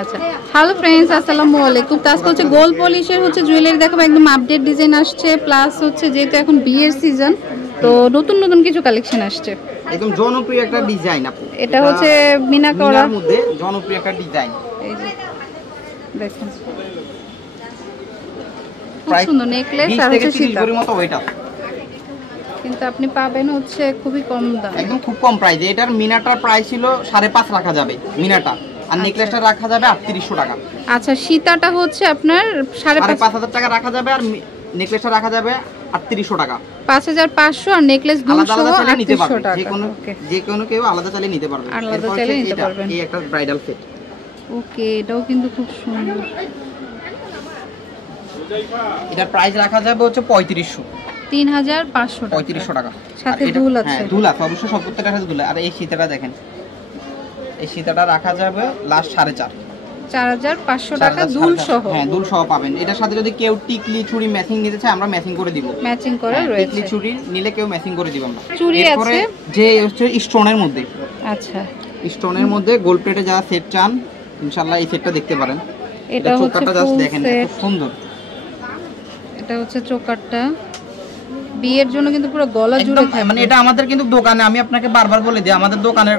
আচ্ছা, hello friends, আসসালামু আলাইকুম। আজকে হচ্ছে গোল্ড পলিশের হচ্ছে জুয়েলারি দেখাবো, একদম আপডেট ডিজাইন আসছে, প্লাস হচ্ছে যেহেতু এখন বিয়ের সিজন, তো নতুন নতুন কিছু কালেকশন আসছে। একদম জনপ্রিয় একটা ডিজাইন আপু, এটা হচ্ছে মিনা করা মিনার মধ্যে জনপ্রিয় একটা ডিজাইন। এই যে দেখুন, খুব সুন্দর নেকলেস আর হচ্ছে সীতার মতো ওয়েট আছে, কিন্তু আপনি পাবেন হচ্ছে খুবই কম দাম, একদম খুব কম প্রাইসে। এটার মিনাটার প্রাইস ছিল 5.5 রাখা যাবে মিনাটা, আর নেকলেসটা রাখা যাবে 3800 টাকা। আচ্ছা, সীতাটা হচ্ছে আপনার 5,500 টাকা রাখা যাবে, আর নেকলেসটা রাখা যাবে 3800 টাকা। 5500 আর নেকলেস 200 টাকা। যে কোনো কেউ আলাদা চাইলে নিতে পারবে, আলাদা চাইলে নিতে পারবেন। এই একটা ব্রাইডাল সেট। ওকে, এটাও কিন্তু খুব সুন্দর। এটার প্রাইস রাখা যাবে হচ্ছে 3500 টাকা। 3500 টাকা। সাথে দুল আছে। হ্যাঁ, দুল আছে অবশ্যই, সব প্রত্যেকটার সাথে দুল। আর এই সীতাটা দেখেন, এই সীতাটা রাখা যাবে লাস্ট 4500 টাকা দুল সহ। হ্যাঁ, দুল সহ পাবেন। এটার সাথে যদি কেউ টিকলি চুড়ি ম্যাচিং নিতে চায়, আমরা ম্যাচিং করে দিব। ম্যাচিং করে রয়েছে। টিকলি চুড়ি নিলে কেউ ম্যাচিং করে দিব আমরা। চুড়ি আছে যে হচ্ছে স্টোনের মধ্যে। আচ্ছা, স্টোনের মধ্যে গোল্ড প্লেটে যারা সেট চান, ইনশাআল্লাহ এই সেটটা দেখতে পারেন। এটা হচ্ছে জাস্ট দেখেন, খুব সুন্দর। এটা হচ্ছে চোকারটা, বিয়ের জন্য কিন্তু পুরো গলা জুড়ে থাকে। মানে এটা আমাদের কিন্তু দোকানে, আমি আপনাকে বারবার বলে দিই, আমাদের দোকানের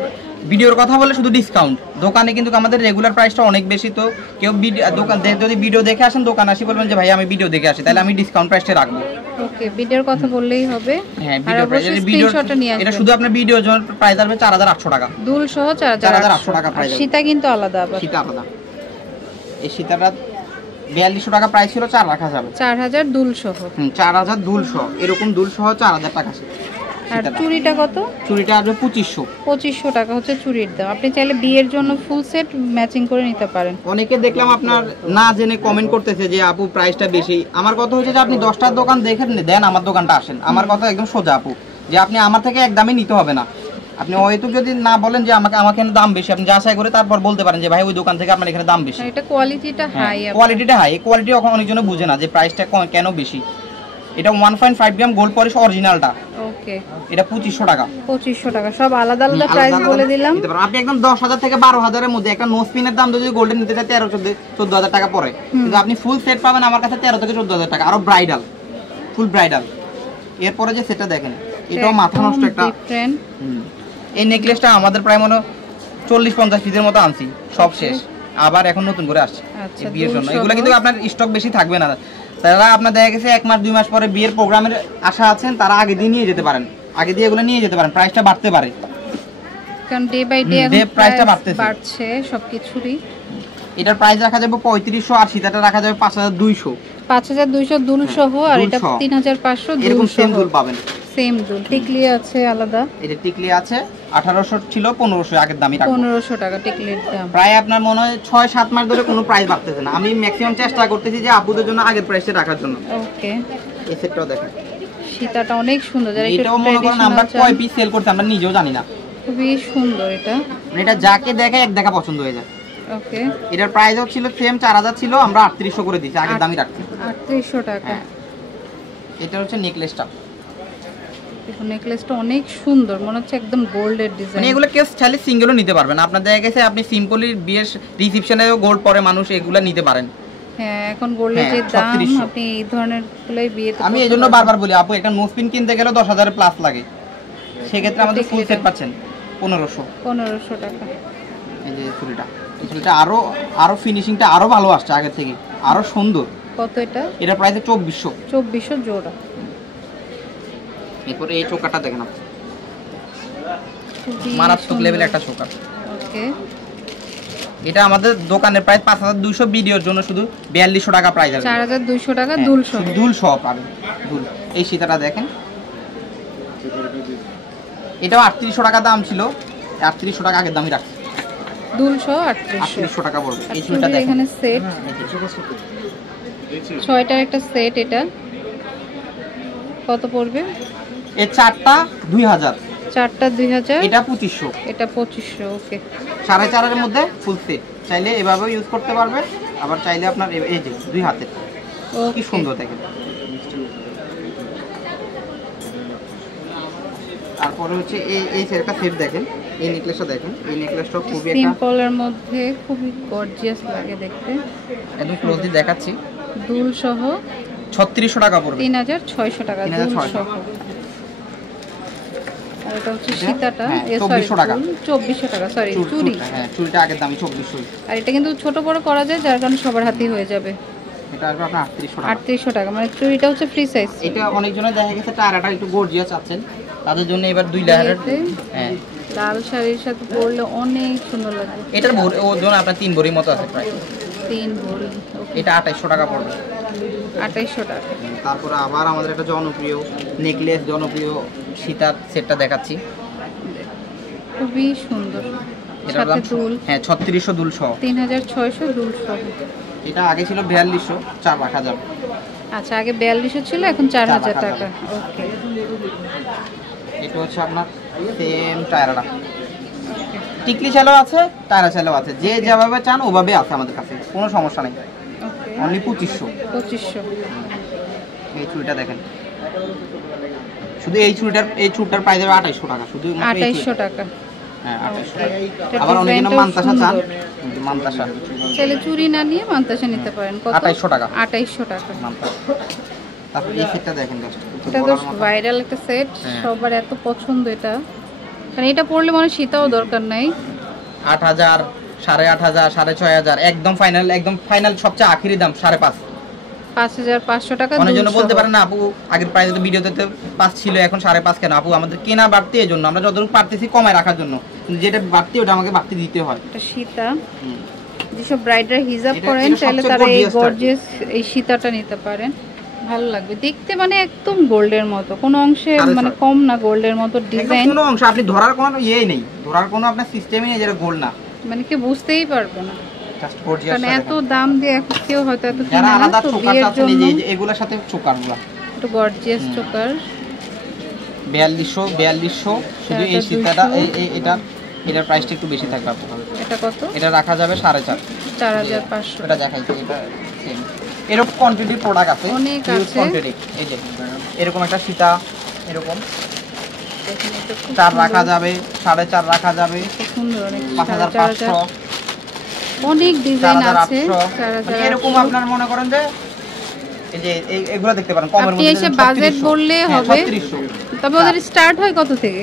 ভিডিওর কথা বলে শুধু ডিসকাউন্ট। দোকানে কিন্তু আমাদের রেগুলার প্রাইসটা অনেক বেশি। তো কেউ দোকান যদি ভিডিও দেখে আসেন, দোকানে আসি বলবেন যে ভাই আমি ভিডিও দেখে আসি, তাহলে আমি ডিসকাউন্ট প্রাইসটা রাখবো। ওকে, ভিডিওর কথা বললেই হবে। হ্যাঁ, ভিডিও প্রাইস, স্ক্রিনশটটা নিয়ে আসবেন। এটা শুধু আপনার ভিডিওর জন্য প্রাইস আসবে 4800 টাকা, দুল সহ 4800 টাকা প্রাইস। সীতা কিন্তু আলাদা, আবার সীতা আলাদা। এই সীতাটা 4200 টাকা প্রাইস ছিল, 4 রাখা যাবে। 4000 দুল সহ। 4000 দুল সহ, এরকম দুল সহ 4000 টাকা। আর চুড়িটা কত? চুড়িটা আসবে 2500 টাকা হচ্ছে চুড়ির দাম। আপনি চাইলে বিয়ের জন্য ফুল সেট ম্যাচিং করে নিতে পারেন। অনেকে দেখলাম আপনার না জেনে কমেন্ট করতেছে যে আপু প্রাইসটা বেশি। আমার কথা হচ্ছে যে আপনি 10টার দোকান দেখে দেন, আমার দোকানটা আসেন। আমার কথা একদম সোজা আপু, যে আপনি আমার থেকে একদমই নিতে হবে না। আপনি হয়তো যদি না বলেন যে আমাকে এখানে দাম বেশি, আপনি যাচাই করে তারপর বলতে পারেন যে ভাই ওই দোকান থেকে আপনার এখানে দাম বেশি। এটা কোয়ালিটিটা হাই, কোয়ালিটিটা হাই। এই কোয়ালিটি অনেকজনে বুঝে না যে প্রাইসটা কেন বেশি। এটা 1.5 গ্রাম গোল্ড পলিশ অরিজিনালটা। ওকে, এটা 2500 টাকা। 2500 টাকা, সব আলাদা আলাদা প্রাইস বলে দিলাম। আপনি একদম 10000 থেকে 12000 এর মধ্যে একটা নো স্পিনের দাম যদি গোল্ডেন নিতে চায় 13-14,000 টাকা পড়ে, কিন্তু আপনি ফুল সেট পাবেন আমার কাছে 13 থেকে 14000 টাকা, আরো ব্রাইডাল, ফুল ব্রাইডাল। এরপরে যে সেটটা দেখেন, এটাও মাথা নষ্ট একটা। এই নেকলেসটা আমাদের প্রায় মনে 40-50 পিসের মতো আনছি, সব শেষ, আবার এখন নতুন করে আসছে বিয়ের জন্য। এগুলো কিন্তু আপনার স্টক বেশি থাকবে না। তারা আপনার দেখা গেছে 1 মাস 2 মাস পরে বিয়ের প্রোগ্রামের আশা আছেন, তারা আগে দিয়ে নিয়ে যেতে পারেন, আগে দিয়ে এগুলো নিয়ে যেতে পারেন। প্রাইসটা বাড়তে পারে, কারণ ডে বাই ডে প্রাইসটা বাড়ছে সবকিছুরই। এটার প্রাইস রাখা যাবে 3500, আর সীতাটা রাখা যাবে 5200। 5200 দুল সহ, আর এটা 3500 এরকম সেম দুল পাবেন। সেম দুল। টিকলি আছে আলাদা, এটা টিকলি আছে 1800 ছিল 1500, আগের দামই রাখবো 1500 টাকা টিকলির দাম। প্রায় আপনার মনে হয় 6-7 মাস ধরে কোনো প্রাইস বাড়তেছে না। আমি ম্যাক্সিমাম চেষ্টা করতেছি যে আপুদের জন্য আগের প্রাইসে রাখার জন্য। ওকে, এই সেটটাও দেখেন, সীতাটা অনেক সুন্দর। যারা এটাও মনে করেন আমরা কয় পিস সেল করতে আমরা নিজেও জানি না, খুবই সুন্দর। এটা যাকে দেখে এক দেখা পছন্দ হয়ে যায়। ওকে, এটার প্রাইস ছিল সেম 4000 ছিল, আমরা 3800 করে দিয়েছি, আগের দামই রাখছি 3800 টাকা। এটা হচ্ছে নেকলেসটা। দেখুন, নেকলেসটা অনেক সুন্দর, মনে হচ্ছে একদম গোল্ডের ডিজাইন। মানে এগুলো কেউ চাইলে সিঙ্গেলও নিতে পারবেন। আপনার দেখা গেছে আপনি সিম্পলি বিয়ের রিসেপশনেও গোল্ড পরে মানুষ, এগুলা নিতে পারেন। হ্যাঁ, এখন গোল্ডের যে দাম, আপনি এই ধরনের গুলাই বিয়েতে। আমি এইজন্য বারবার বলি আপু, একটা নোসপিন কিনতে গেলে 10,000 প্লাস লাগে, সেক্ষেত্রে আমাদের ফুল সেট পাচ্ছেন 1500 টাকা। এই যে চুড়িটা, এই চুড়িটা আরো ফিনিশিংটা আরো ভালো আসছে আগের থেকে, আরো সুন্দর। কত এটা? এটা প্রাইস 2400। 2400 জোড়া। এরপরে এই চোকারটা দেখেন আপনি, মারাত্মক লেভেল একটা চোকার। ওকে, এটা আমাদের দোকানের প্রাইস 5200, ভিডিওর জন্য শুধু 4200 টাকা প্রাইস আছে। 4200 টাকা দুল সহ। দুল সহ পাবেন, দুল। এই সীতাটা দেখেন, এটাও 3800 টাকা দাম ছিল, 3800 টাকা আগের দামই রাখছি, দুল সহ 3800 টাকা পড়বে। এই চুলটা দেখেন, এখানে সেট 6টার একটা সেট, এটা কত পড়বে? এই চারটা 2000, চারটা 2000, এটা 2500, এটা 2500। ওকে, 4.5 এর মধ্যে ফুল সেট। চাইলে এভাবে ইউজ করতে পারবে, আবার চাইলে আপনার এই যে 2 হাতের, কি সুন্দর দেখেন। তারপরে হচ্ছে এই একটা সেট দেখেন, এই নেকলেসটা দেখেন, এই নেকলেসটা খুবই একটা সিম্পলের মধ্যে খুবই গর্জিয়াস লাগে দেখতে। একদম ক্লোজলি দেখাচ্ছি, দুল সহ 3600 টাকা পড়বে, 3600 টাকা দুল সহ। আর এটা হচ্ছে সীতাটা, 2400 টাকা, 2400 টাকা, সরি চুড়ি। হ্যাঁ চুড়িটা আগের দামই 2400। আর এটা কিন্তু ছোট বড় করা যায়, যার কারণে সবার হাতেই হয়ে যাবে। এটা আসবে আপনার 3800 টাকা, মানে চুড়িটা হচ্ছে ফ্রি সাইজ। এটা অনেকজনের দেখা গেছে টারাটা একটু গর্জিয়াস আছেন, তাদের জন্য এবার 2 লেয়ারের, হ্যাঁ লাল শাড়ির সাথে পরলে অনেক সুন্দর লাগবে। এটার ওজন আপনার 3 ভরির মতো আছে প্রায়, 3 ভরি। এটা 2800 টাকা পড়বে, 2800 টাকা। তারপরে আবার আমাদের একটা জনপ্রিয় নেকলেস, জনপ্রিয় সীতার সেটটা দেখাচ্ছি, খুবই সুন্দর। এটার দাম দুল, হ্যাঁ 3600 দুল সহ, 3600 দুল সহ। এটা আগে ছিল 4200, 4 রাখা যাবে। আচ্ছা, আগে 4200 ছিল, এখন 4000 টাকা। ওকে, এটা হচ্ছে আপনার সেম টায়রাটা, টিকলি চালও আছে, টায়রা চালও আছে, যে যেভাবে চান ওভাবে আছে আমাদের কাছে, কোনো সমস্যা নেই। ওকে, অনলি 2500। এই চুড়িটা দেখেন, শুধু এই চুড়িটার প্রাইস হবে 2800 টাকা, শুধু 2800 টাকা। হ্যাঁ 2800 টাকা। আবার অনেকজন মানতাসা চান, মানতাসা চাইলে চুড়ি না নিয়ে মানতাসা নিতে পারেন। কত? 2800 টাকা, 2800 টাকা মানতাসা। তারপর এই সেটটা দেখেন জাস্ট, এটা তো ভাইরাল একটা সেট, সবার এত পছন্দ এটা, কারণ এটা পরলে মানে শীতাও দরকার নাই। 8000, 8500, 6500, একদম ফাইনাল সবচেয়ে আখেরি দাম 5.5, 5500 টাকা। অনেকজন বলতে পারেন না আপু আগের প্রাইস তো ভিডিওতে 5 ছিল, এখন 5.5 কেন? আপু আমাদের কেনা বাড়তি, এজন্য আমরা যতটুকু পারতেছি কমায় রাখার জন্য, কিন্তু যেটা বাড়তি ওটা আমাকে বাড়তি দিতে হয়। এটা সীতা, যেসব ব্রাইডরা হিজাব করেন চাইলে তারা এই গর্জিয়াস এই সীতাটা নিতে পারেন, ভালো লাগবে দেখতে, মানে একদম গোল্ডের মতো, কোনো অংশে মানে কম না, গোল্ডের মতো ডিজাইন, কোনো অংশ আপনি ধরার কোনো নেই, ধরার কোনো আপনার সিস্টেমই নেই যেটা গোল্ড না, মানে কি বুঝতেই পারবে না। Just gorgeous. কারণ এত দাম দিয়ে এখন কেউ হয়তো এত কিনে যারা না, আলাদা তো চোকার বিয়ের আছে জন্য এই যে এগুলোর সাথে চোকারগুলো একটু গর্জিয়াস চোকার 4200 শুধু এই সীতাটা, এটার প্রাইসটা একটু বেশি থাকবে আপু। এটা কত? এটা রাখা যাবে 4500, 4500। এটা দেখাইছি, এটা সেম এরকম কোয়ান্টিটি প্রোডাক্ট আছে, অনেক আছে কোয়ান্টিটি। এই যে এরকম একটা সীতা, এরকম দেখেন, এটা খুব 4 রাখা যাবে, 4.5 রাখা যাবে, খুব সুন্দর, অনেক 5500, অনেক ডিজাইন আছে, 4800, এরকম আপনার মনে করেন যে এই যে এগুলো দেখতে পারেন কমের মধ্যে। আপনি এসে বাজেট বললে হবে, 3600, তবে ওদের স্টার্ট হয় কত থেকে?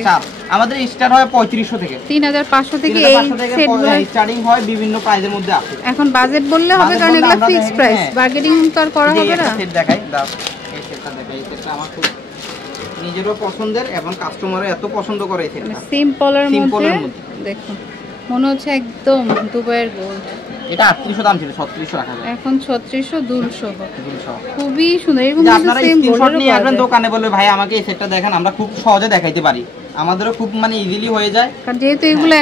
আমাদের স্টার্ট হয় 3500 থেকে, 3500 থেকে এই সেটগুলো স্টার্টিং হয়, বিভিন্ন প্রাইসের মধ্যে আছে। এখন বাজেট বললে হবে, কারণ এগুলো ফিক্সড প্রাইস, বার্গেনিং তো করা হবে না। সেট দেখাই দাও, এই সেটটা দেখাই, এই সেটটা আমার খুব নিজেরও পছন্দের এবং কাস্টমারও এত পছন্দ করে এই সেটটা, সিম্পলের মধ্যে দেখুন, মনে হচ্ছে একদম দুবাইয়ের গোল্ড। এটা 3800 দাম ছিল, 3600 রাখা যায়, এখন 3600 দুল সহ, খুবই সুন্দর। এরকম আপনারা স্ক্রিনশট নিয়ে আসবেন দোকানে, বলবে ভাই আমাকে এই সেটটা দেখান, আমরা খুব সহজে দেখাইতে পারি, আমাদেরও খুব মানে ইজিলি হয়ে যায়, কারণ যেহেতু এগুলো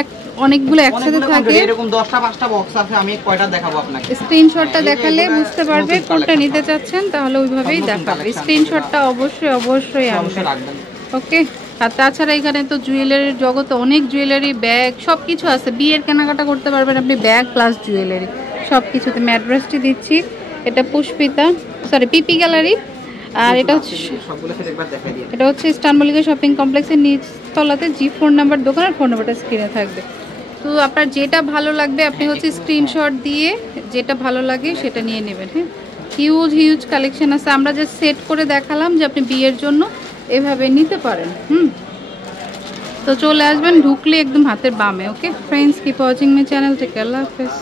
অনেকগুলো একসাথে থাকে, এরকম 10টা 5টা বক্স আছে, আমি কয়টা দেখাবো আপনাকে, স্ক্রিনশটটা দেখালে বুঝতে পারবে কোনটা নিতে চাচ্ছেন, তাহলে ওইভাবেই দেখাবে, স্ক্রিনশটটা অবশ্যই রাখবেন। ওকে। আর তাছাড়া এখানে তো জুয়েলারির জগতে অনেক জুয়েলারি, ব্যাগ সব কিছু আছে, বিয়ের কেনাকাটা করতে পারবেন আপনি, ব্যাগ প্লাস জুয়েলারি সব কিছুতে। ম্যাড্রেসটি দিচ্ছি, এটা পুষ্পিতা, সরি পিপি গ্যালারি, আর এটা হচ্ছে ইস্টার্ন মল্লিকা শপিং কমপ্লেক্সের নিচতলাতে G4 নাম্বার দোকান, আর ফোন নাম্বারটা স্ক্রিনে থাকবে। তো আপনার যেটা ভালো লাগবে আপনি হচ্ছে স্ক্রিনশট দিয়ে যেটা ভালো লাগে সেটা নিয়ে নেবেন। হ্যাঁ, হিউজ কালেকশন আছে, আমরা যে সেট করে দেখালাম যে আপনি বিয়ের জন্য এভাবে নিতে পারেন। তো চলে আসবেন, ঢুকলে একদম হাতের বামে। Okay friends, keep watching my channel, take care, আল্লাহ হাফেজ।